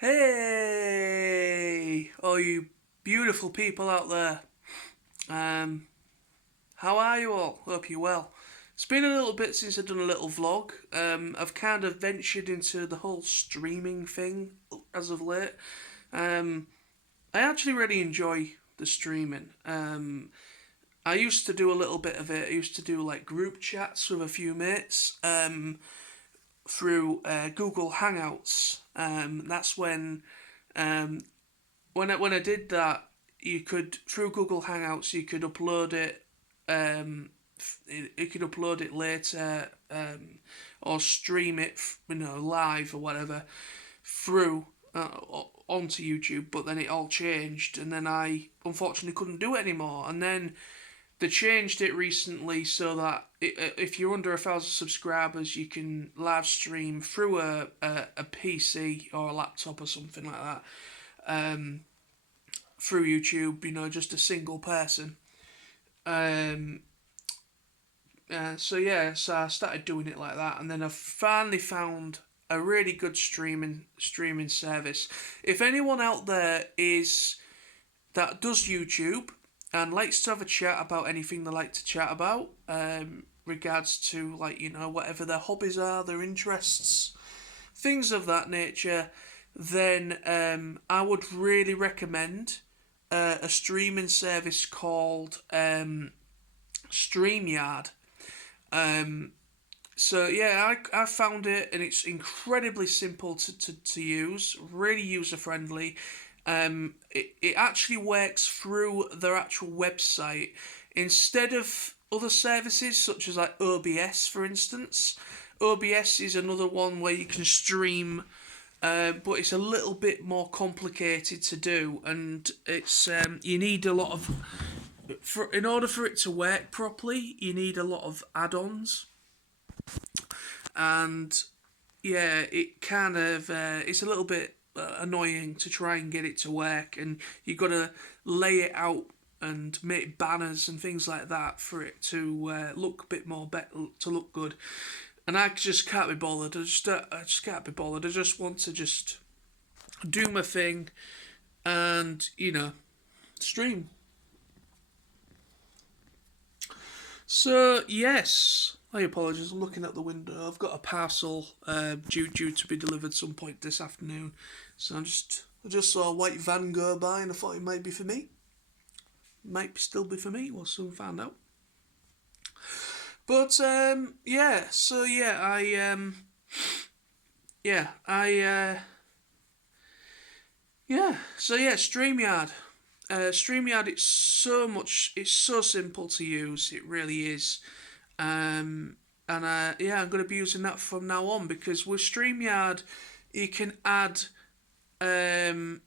Hey, all you beautiful people out there. Um, how are you all? Hope you're well. It's been a little bit since I've done a little vlog. I've kind of ventured into the whole streaming thing as of late. Um, I actually really enjoy the streaming. I used to do a little bit of it. I used to do like group chats with a few mates through Google Hangouts. That's um, when I did that, you could through Google Hangouts you could upload it. You could upload it later, or stream it, live or whatever through onto YouTube. But then it all changed, and then I unfortunately couldn't do it anymore. And then they changed it recently so that if you're under 1,000 subscribers, you can live stream through a PC or a laptop or something like that. Um, Through YouTube, just a single person. Um, so I started doing it like that, and then I finally found a really good streaming service. If anyone out there is that does YouTube and likes to have a chat about anything they like to chat about, regards to whatever their hobbies are, their interests, things of that nature, then I would really recommend a streaming service called StreamYard. Um, I found it, and it's incredibly simple to use, really user friendly. It actually works through their actual website instead of other services such as like OBS, for instance. OBS is another one where you can stream, but it's a little bit more complicated to do, and it's you need a lot of in order for it to work properly, you need a lot of add-ons, and it kind of it's a little bit annoying to try and get it to work, and you've got to lay it out and make banners and things like that for it to look a bit more to look good. And I just can't be bothered. I just can't be bothered. I just want to just do my thing and stream. So yes, I apologise. I'm looking out the window. I've got a parcel due to be delivered some point this afternoon. So I just saw a white van go by, and I thought it might be for me. Might still be for me. We'll soon find out. But yeah, I yeah. So yeah, Streamyard. Streamyard. It's so simple to use. It really is. And I'm going to be using that from now on, because with Streamyard, you can add. Um,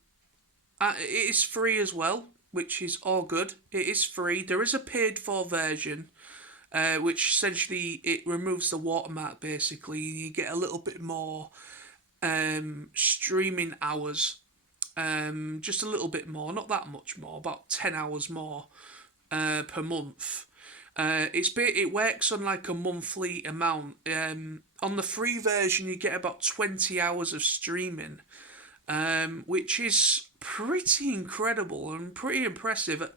it is free as well, which is all good. It is free. There is a paid for version, which essentially it removes the watermark. Basically, you get a little bit more streaming hours, just a little bit more, not that much more, about 10 hours more per month. It works on like a monthly amount. On the free version, you get about 20 hours of streaming, which is pretty incredible and pretty impressive.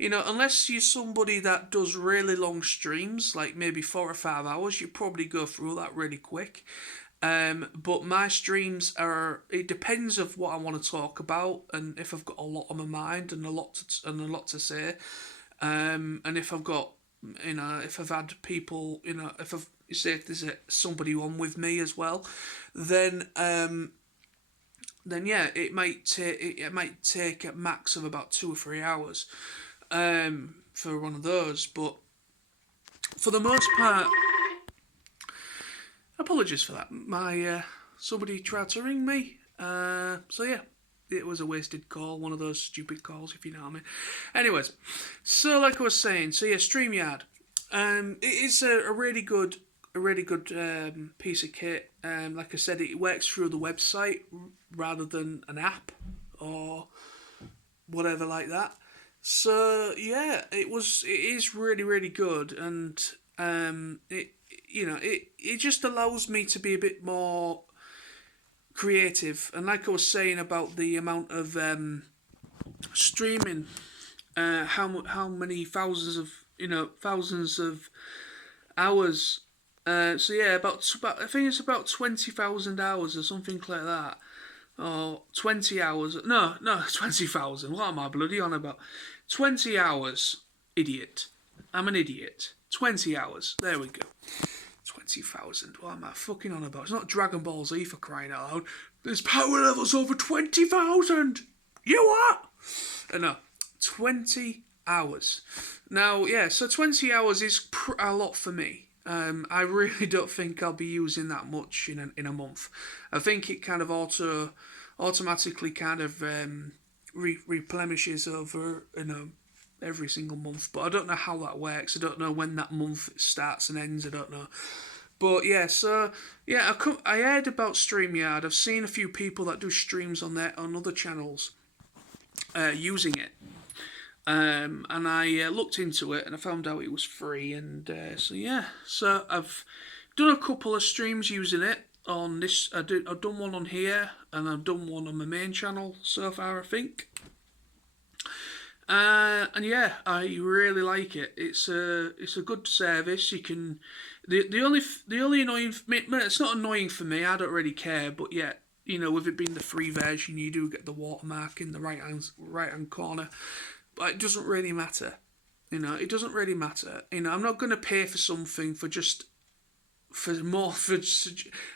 Unless you're somebody that does really long streams, like maybe 4 or 5 hours, you probably go through that really quick. But my streams it depends of what I want to talk about, and if I've got a lot on my mind and a lot to say, and if I've got, if I've had people, if I've say if there's somebody on with me as well, then yeah, it might take a max of about 2 or 3 hours for one of those. But for the most part, apologies for that. My somebody tried to ring me. So yeah, it was a wasted call, one of those stupid calls, if you know what I mean. Anyways, so like I was saying, so yeah, Streamyard. It is a really good piece of kit. Like I said, it works through the website rather than an app or whatever like that. So yeah, it is really good, and it just allows me to be a bit more creative. And like I was saying about the amount of streaming, how many thousands of hours. So yeah, about I think it's about 20,000 hours or something like that, or 20 hours. No, 20,000. What am I bloody on about? 20 hours. Idiot. I'm an idiot. 20 hours. There we go. 20,000. What am I fucking on about? It's not Dragon Ball Z, for crying out loud. There's power levels over 20,000. You what? No, 20 hours. Now, yeah, so 20 hours is a lot for me. I really don't think I'll be using that much in a month. I think it kind of automatically kind of replenishes over every single month. But I don't know how that works. I don't know when that month starts and ends. I don't know. But yeah, so yeah, I heard about StreamYard. I've seen a few people that do streams on other channels using it. And I looked into it and I found out it was free, and so I've done a couple of streams using it on this. I've done one on here and I've done one on my main channel so far, I think. And yeah, I really like it. It's a good service. You can the only annoying, it's not annoying for me. I don't really care, but yeah, with it being the free version, you do get the watermark in the right hand corner. But it doesn't really matter. It doesn't really matter. I'm not going to pay for something I'm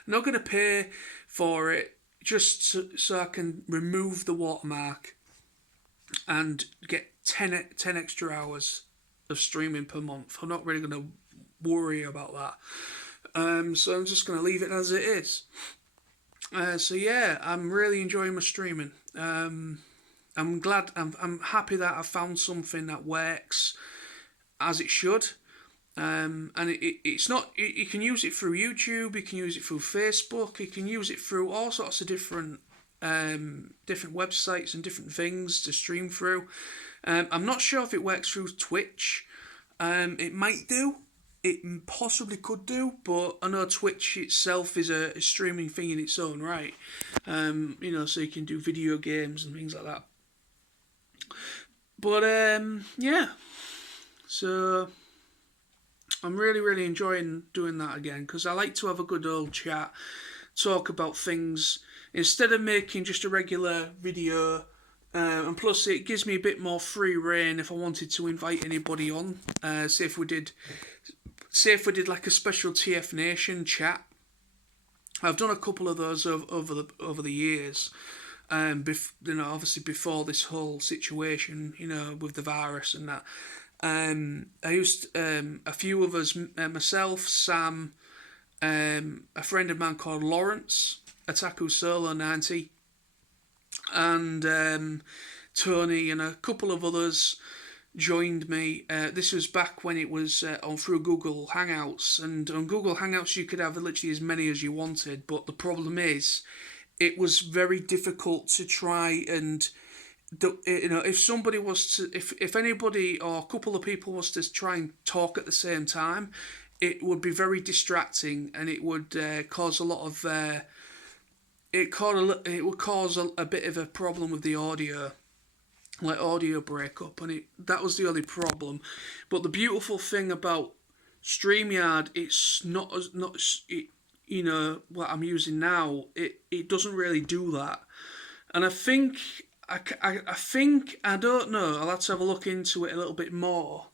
not going to pay for it just so I can remove the watermark and get 10 extra hours of streaming per month. I'm not really going to worry about that. So I'm just going to leave it as it is. So yeah, I'm really enjoying my streaming. I'm glad. I'm happy that I found something that works as it should. And it's not. You can use it through YouTube. You can use it through Facebook. You can use it through all sorts of different websites and different things to stream through. I'm not sure if it works through Twitch. It might do. It possibly could do, but I know Twitch itself is a streaming thing in its own right. So you can do video games and things like that. But yeah, so I'm really, really enjoying doing that again, because I like to have a good old chat, talk about things instead of making just a regular video. And plus, it gives me a bit more free reign if I wanted to invite anybody on. Say if we did like a special TF Nation chat. I've done a couple of those over the years. Obviously before this whole situation, with the virus and that. I used a few of us, myself, Sam, a friend of mine called Lawrence, Otaku Solo 90, and Tony and a couple of others joined me. This was back when it was through Google Hangouts, and on Google Hangouts you could have literally as many as you wanted, but the problem is it was very difficult to try and if somebody was to if anybody or a couple of people was to try and talk at the same time, it would be very distracting, and it would cause a lot of it would cause a bit of a problem with the audio, like audio breakup, and that was the only problem. But the beautiful thing about StreamYard, it's not what I'm using now. It doesn't really do that, and I think I don't know. I'll have to have a look into it a little bit more.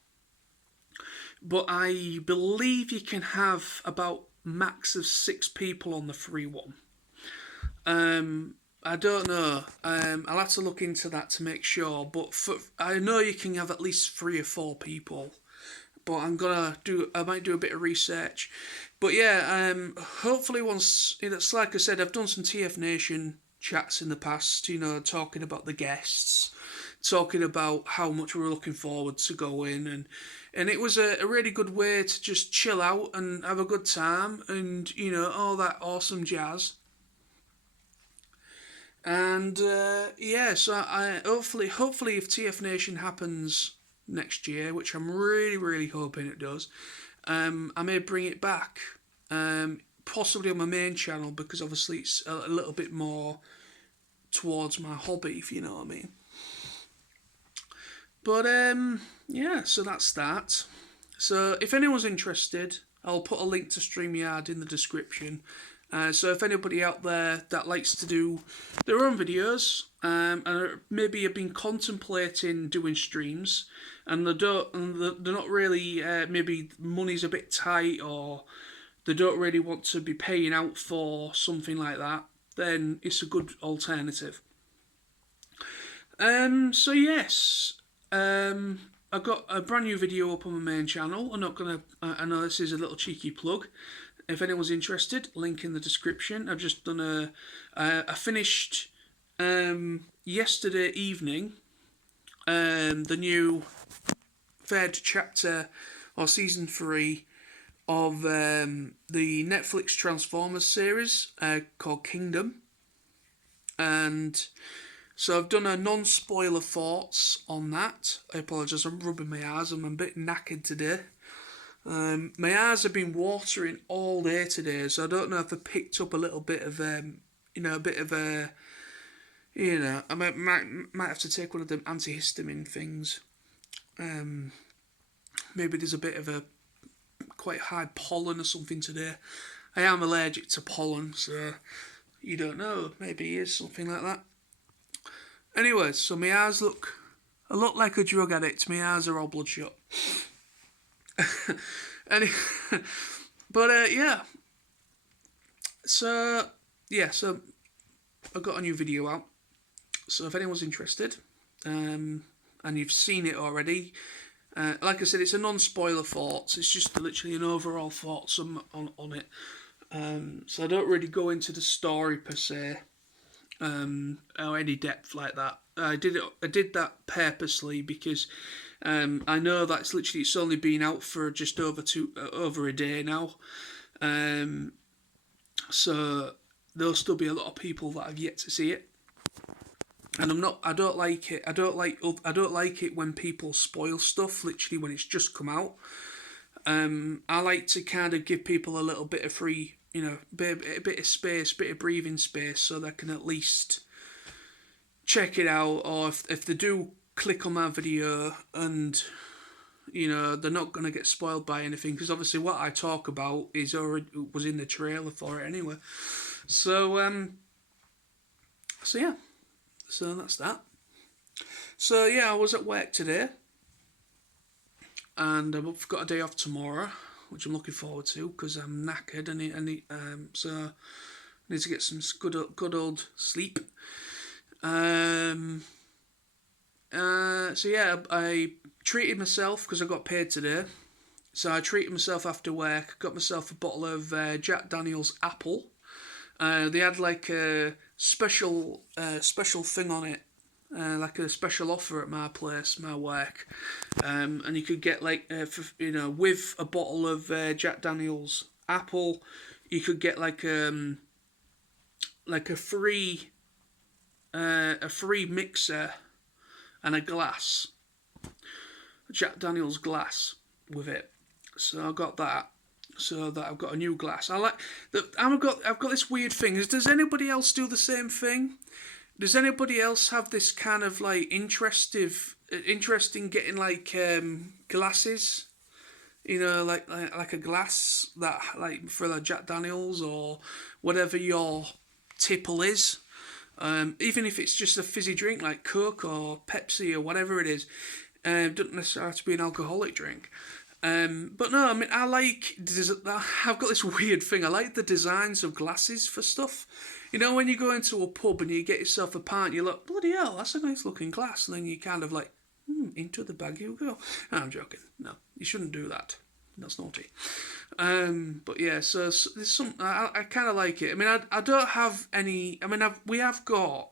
But I believe you can have about max of 6 people on the free one. I don't know. I'll have to look into that to make sure. But I know you can have at least 3 or 4 people. But I might do a bit of research. But yeah, hopefully once, it's like I said, I've done some TF Nation chats in the past, talking about the guests, talking about how much we were looking forward to going, and it was a really good way to just chill out and have a good time, and all that awesome jazz. And so I hopefully if TF Nation happens next year, which I'm really, really hoping it does, I may bring it back. possibly on my main channel, because obviously it's a little bit more towards my hobby, if you know what I mean. But yeah, so that's that. So if anyone's interested, I'll put a link to StreamYard in the description. So if anybody out there that likes to do their own videos, and maybe have been contemplating doing streams, and they're not really, maybe money's a bit tight, or they don't really want to be paying out for something like that, then it's a good alternative. So yes, I got a brand new video up on my main channel. I'm not gonna. I know this is a little cheeky plug. If anyone's interested, link in the description. I've just done I finished yesterday evening the new third chapter or season 3 of the Netflix Transformers series called Kingdom, and so I've done a non-spoiler thoughts on that. I apologise, I'm rubbing my eyes. I'm a bit knackered today. My eyes have been watering all day today, so I don't know if I picked up a little bit of, a bit of a, I might have to take one of them antihistamine things. Maybe there's a bit of a quite high pollen or something today. I am allergic to pollen, so you don't know. Maybe it is something like that. Anyway, so my eyes I look like a drug addict. My eyes are all bloodshot. But yeah. So I got a new video out. So if anyone's interested, and you've seen it already, like I said, it's a non-spoiler thoughts. It's just literally an overall thoughts on it. So I don't really go into the story per se, or any depth like that. I did that purposely because I know that it's only been out for just over a day now. So there'll still be a lot of people that have yet to see it. And I don't like it. I don't like it when people spoil stuff literally when it's just come out. I like to kind of give people a little bit of free, a bit of space, bit of breathing space, so they can at least check it out. Or if they do click on my video and they're not going to get spoiled by anything, because obviously what I talk about was in the trailer for it anyway. So yeah. So that's that. So yeah, I was at work today, and I've got a day off tomorrow, which I'm looking forward to because I'm knackered. So I need to get some good old sleep. So yeah, I treated myself because I got paid today. So I treated myself after work. Got myself a bottle of Jack Daniel's Apple. They had like a special thing on it, like a special offer at my place, my work, and you could get like with a bottle of Jack Daniel's Apple, you could get like a free mixer and a glass, Jack Daniel's glass with it. So I got that. So that I've got a new glass. I like that. I've got this weird thing. Does anybody else do the same thing? Does anybody else have this kind of like interest in getting like glasses? Like a glass that like for like Jack Daniels or whatever your tipple is. Even if it's just a fizzy drink like Coke or Pepsi or whatever it is, doesn't necessarily have to be an alcoholic drink. But no, I mean, I've got this weird thing. I like the designs of glasses for stuff. When you go into a pub and you get yourself a pint, you're like, bloody hell, that's a nice looking glass. And then you kind of like, into the bag you go. No, I'm joking. No, you shouldn't do that. That's naughty. But yeah, so there's some, I kind of like it. I mean, I don't have any, I mean, we have got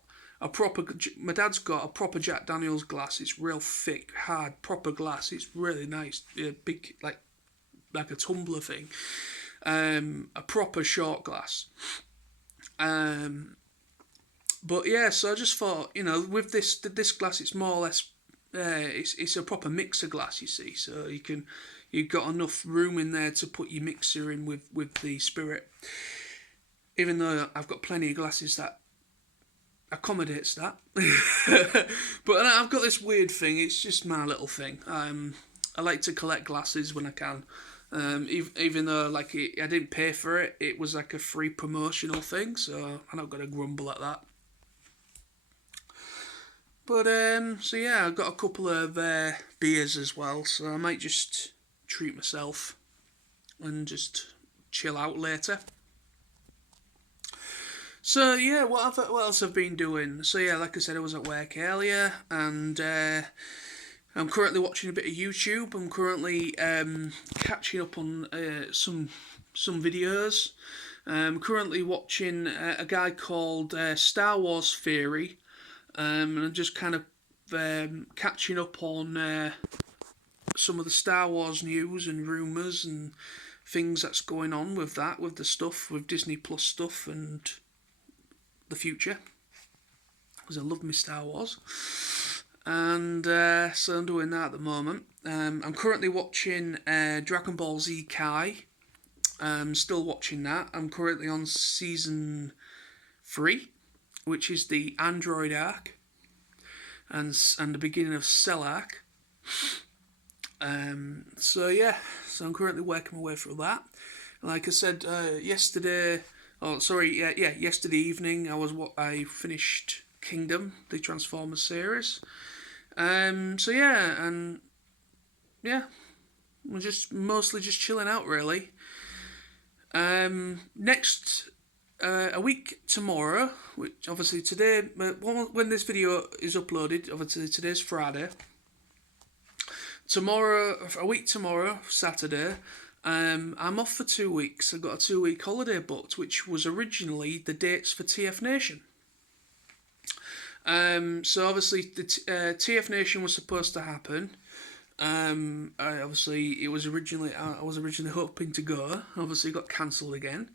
my dad's got a proper Jack Daniel's glass. It's real thick, hard, proper glass. It's really nice, big, like a tumbler thing. A proper short glass. But yeah, so I just thought, with this glass, it's more or less, it's a proper mixer glass, you see. So you can you've got enough room in there to put your mixer in with the spirit. Even though I've got plenty of glasses that accommodates that. But I've got this weird thing, it's just my little thing. I like to collect glasses when I can. Even though like I didn't pay for it, it was like a free promotional thing, so I'm not going to grumble at that. But so yeah, I've got a couple of beers as well, so I might just treat myself and just chill out later. So yeah, what else I've been doing? So yeah, like I said, I was at work earlier, and I'm currently watching a bit of YouTube. I'm currently catching up on some videos. I'm currently watching a guy called Star Wars Theory, and I'm just kind of catching up on some of the Star Wars news and rumours and things that's going on with that, with the stuff, with Disney Plus stuff and the future, because I love my Star Wars. And so I'm doing that at the moment. I'm currently watching Dragon Ball Z Kai. I'm still watching that. I'm currently on season 3, which is the Android arc, and the beginning of Cell arc. So yeah, so I'm currently working my way through that. Like I said yesterday evening, I finished Kingdom, the Transformers series. So yeah, and yeah, we're just mostly just chilling out really. Next, a week tomorrow, which obviously today, when this video is uploaded, obviously today's Friday. A week tomorrow, Saturday, I'm off for 2 weeks. I've got a 2-week holiday booked, which was originally the dates for TF Nation. So obviously the TF Nation was supposed to happen. I was originally hoping to go. Obviously, it got cancelled again,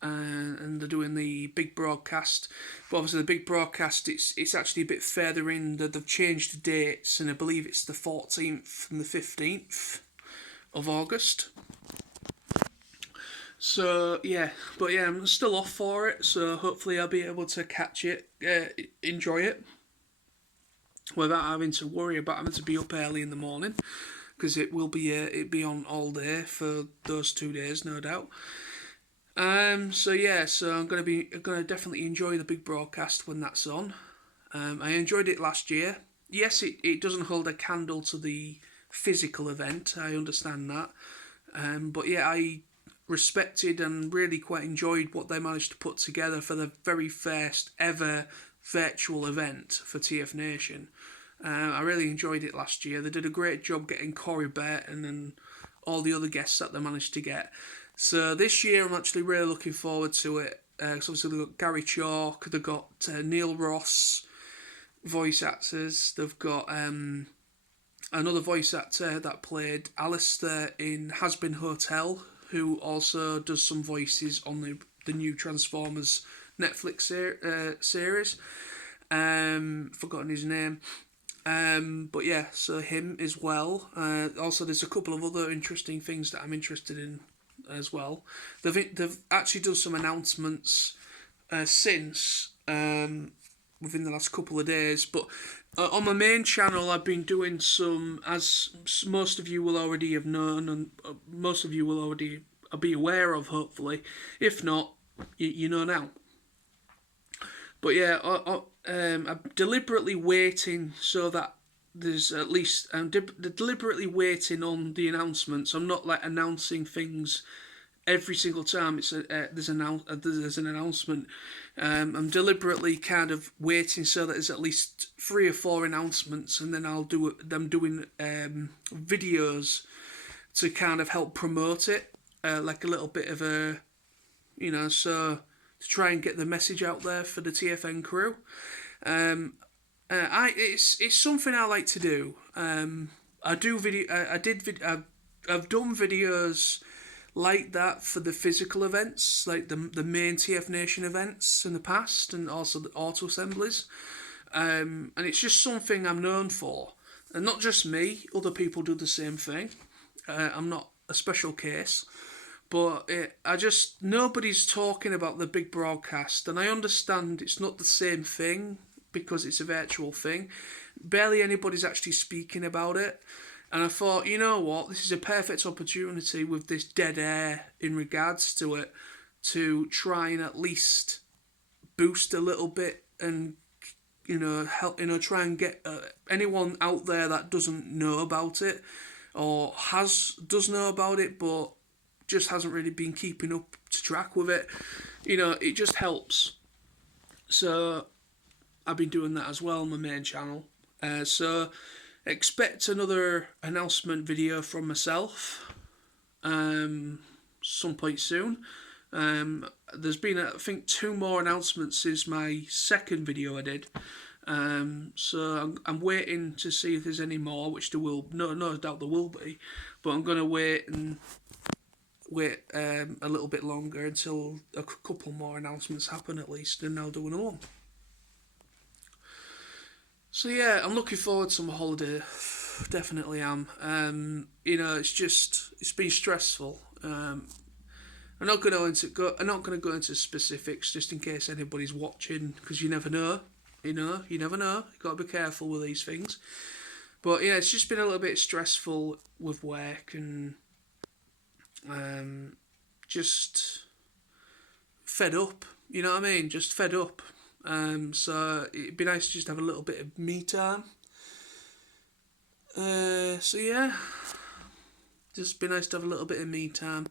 and they're doing the big broadcast. But obviously, the big broadcast it's actually a bit further in. That they've changed the dates, and I believe it's the 14th and the 15th of August. So yeah, but yeah, I'm still off for it. So hopefully, I'll be able to catch it, enjoy it, without having to worry about having to be up early in the morning, because it'd be on all day for those 2 days, no doubt. So yeah, so I'm gonna definitely enjoy the big broadcast when that's on. I enjoyed it last year. Yes, it doesn't hold a candle to the physical event. I understand that, but yeah, I respected and really quite enjoyed what they managed to put together for the very first ever virtual event for TF Nation. I really enjoyed it last year. They did a great job getting Corey Burton and all the other guests that they managed to get. So this year I'm actually really looking forward to it. Because obviously they've got Gary Chalk, they've got Neil Ross, voice actors. They've got another voice actor that played Alistair in Has Been Hotel, who also does some voices on the new Transformers Netflix series. Forgotten his name. But yeah, so him as well. Also, there's a couple of other interesting things that I'm interested in as well. They've actually done some announcements since within the last couple of days. But on my main channel, I've been doing some, as most of you will already have known, and most of you will already be aware of, hopefully. If not, you know now. But yeah, I'm deliberately waiting so that there's at least... I'm deliberately waiting on the announcements. I'm not like announcing things every single time there's an announcement. I'm deliberately kind of waiting so that there's at least 3 or 4 announcements, and then I'll do them doing videos to kind of help promote it, like a little bit of a, so to try and get the message out there for the TFN crew. It's something I like to do. I've done videos like that for the physical events, like the main TF Nation events in the past, and also the auto assemblies. And it's just something I'm known for, and not just me. Other people do the same thing. I'm not a special case. But nobody's talking about the big broadcast, and I understand it's not the same thing because it's a virtual thing. Barely anybody's actually speaking about it. And I thought, you know what, this is a perfect opportunity with this dead air in regards to it to try and at least boost a little bit and help try and get anyone out there that doesn't know about it or does know about it but just hasn't really been keeping up to track with it. It just helps. So I've been doing that as well on my main channel. So expect another announcement video from myself some point soon. There's been, I think, 2 more announcements since my second video I did. So I'm waiting to see if there's any more, which there will. No doubt there will be, but I'm gonna wait a little bit longer until a couple more announcements happen at least, and I'll do another one. So yeah, I'm looking forward to my holiday. Definitely am. It's been stressful. I'm not going to go into specifics just in case anybody's watching, because you never know. You never know. You got to be careful with these things. But yeah, it's just been a little bit stressful with work and just fed up. You know what I mean? Just fed up. So it'd be nice to just have a little bit of me time. So yeah, just be nice to have a little bit of me time.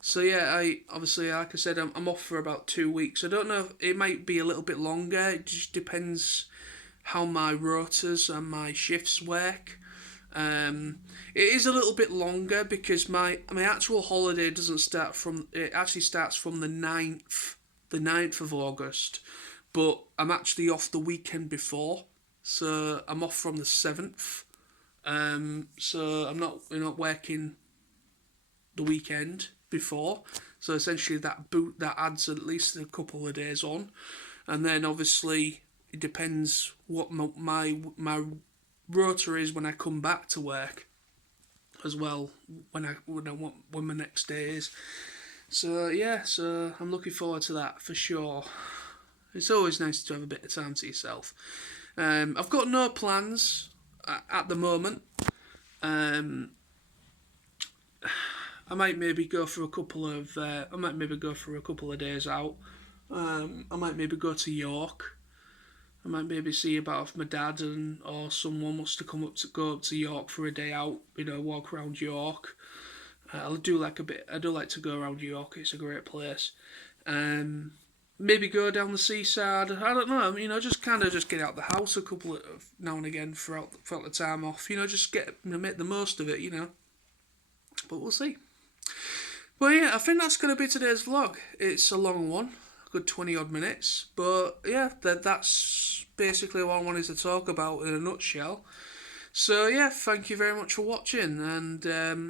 So yeah, I obviously, like I said, I'm off for about 2 weeks. I don't know, it might be a little bit longer. It just depends how my rotas and my shifts work. It is a little bit longer because my actual holiday doesn't start from. It actually starts from the 9th of August, but I'm actually off the weekend before, so I'm off from the 7th. So I'm not working the weekend before, so essentially that adds at least a couple of days on, and then obviously it depends what my rota is when I come back to work as well, when my next day is. So yeah, so I'm looking forward to that for sure. It's always nice to have a bit of time to yourself. I've got no plans at the moment. I might maybe go for a couple of days out. I might maybe go to York. I might maybe see about if my dad or someone wants to go up to York for a day out. Walk around York. I do like to go around York. It's a great place. Maybe go down the seaside. I don't know. Just get out the house a couple of now and again throughout the time off. Just make the most of it. But we'll see. Well, yeah, I think that's going to be today's vlog. It's a long one, a good 20 odd minutes. But yeah, that's basically what I wanted to talk about in a nutshell. So yeah, thank you very much for watching, and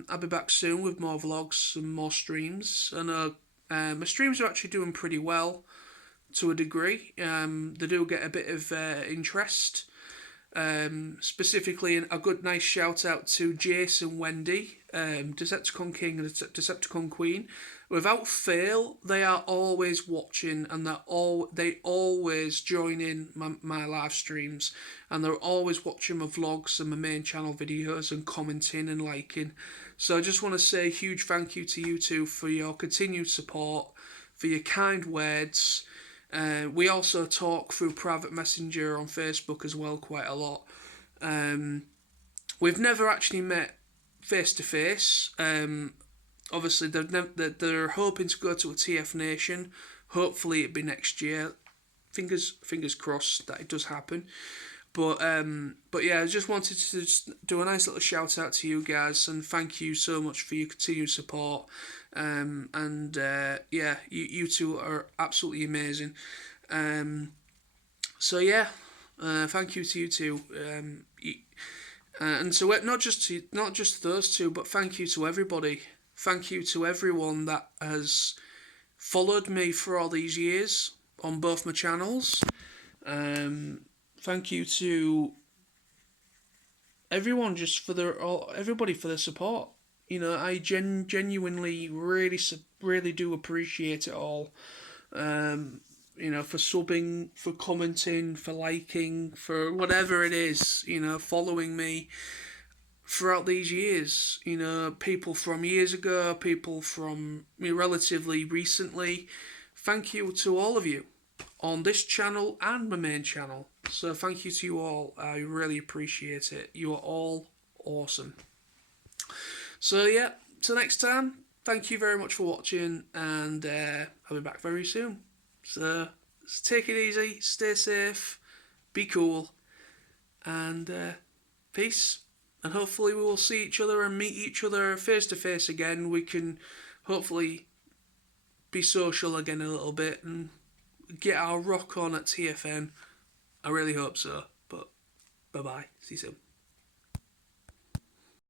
I'll be back soon with more vlogs and more streams. And my streams are actually doing pretty well to a degree. They do get a bit of interest. Specifically, a good nice shout out to Jason, Wendy, Decepticon King and Decepticon Queen. Without fail, they are always watching, and they always join in my live streams, and they're always watching my vlogs and my main channel videos and commenting and liking. So I just want to say a huge thank you to you two for your continued support, for your kind words. We also talk through private messenger on Facebook as well quite a lot. We've never actually met face to face. Obviously, they're hoping to go to a TF Nation. Hopefully, it'll be next year. Fingers crossed that it does happen. But yeah, I just wanted to do a nice little shout out to you guys, and thank you so much for your continued support. Yeah, you two are absolutely amazing. So yeah, thank you to you two. And so not just those two, but thank you to everybody. Thank you to everyone that has followed me for all these years on both my channels. Thank you to everyone everybody for their support. I genuinely really do appreciate it all. For subbing, for commenting, for liking, for whatever it is, following me throughout these years. People from years ago, people from relatively recently. Thank you to all of you on this channel and my main channel. So thank you to you all. I really appreciate it. You are all awesome. So yeah, till next time, thank you very much for watching, and I'll be back very soon. So take it easy, stay safe, be cool, and peace. And hopefully we will see each other and meet each other face to face again. We can hopefully be social again a little bit and get our rock on at TFN. I really hope so. But bye bye. See you soon.